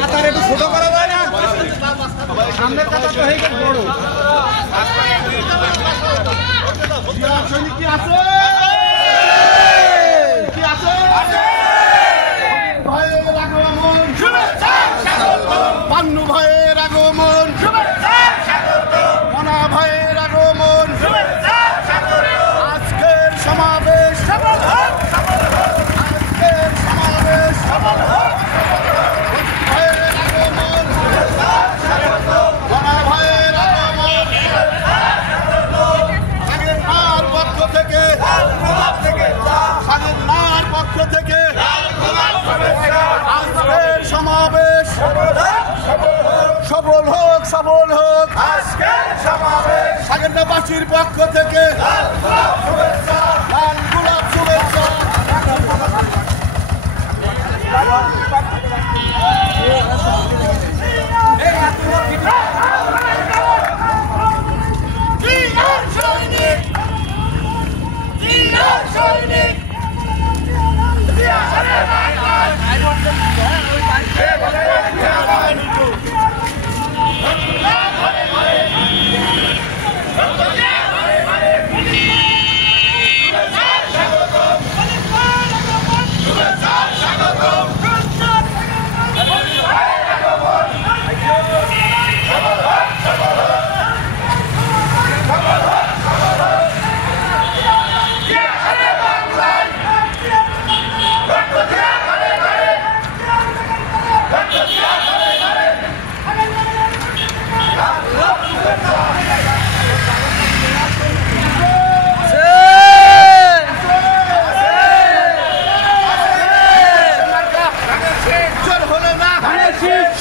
কাতার একটু ছোট করা যায় না, সামনের কাতার তো হয়ে গেছে বড়। কি আছে কি আছে ভাইয়ের আগমন, পান্নু ভাইয়ের আগমন, মনা ভাইয়ের আগমন, আজকের সমাবেশ আজকের সমাবেশ ভাইয়ের আগমন, মনা ভাইয়ের আগমন, সাগেরনার পক্ষ থেকে সাগেরনার পক্ষ থেকে আজকের সমাবেশ সফল হোক সফল হোক। সাগেরনাবাসীর পক্ষ থেকে লাল গোলাপ শুভেচ্ছা।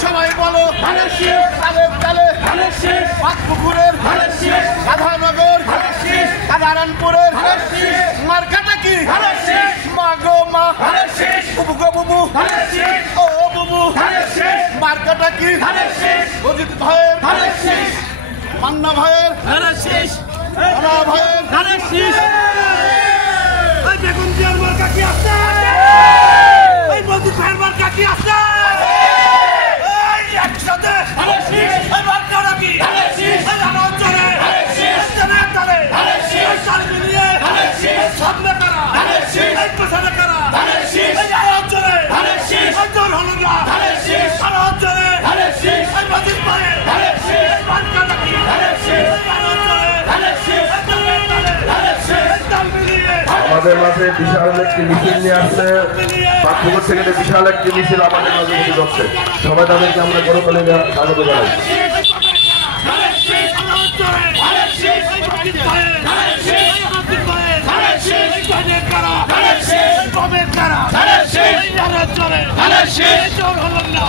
সবাই বলো পুকুরের রাধানগর রাধারানপুরের মার্কাটা কি মা গো মা বুবু গো বুবু ও বুবু মার্কাটা কি অজিত ভাইয়ের মান্না ভাইয়ের রানা ভাইয়ের বেগুন দিয়ার মার্কা কি আছে, অজিত ভাইয়ের মার্কা কি আছে, একসাথে আমাদের মাঝে বিশাল একটি মিছিল নিয়ে আসছে, পাঁচপুকুর থেকে বিশাল একটি মিছিল আমাদের মাঝে হচ্ছে। সবাই তাদেরকে আমরা বড় করে স্বাগত জানাই। চোর হল না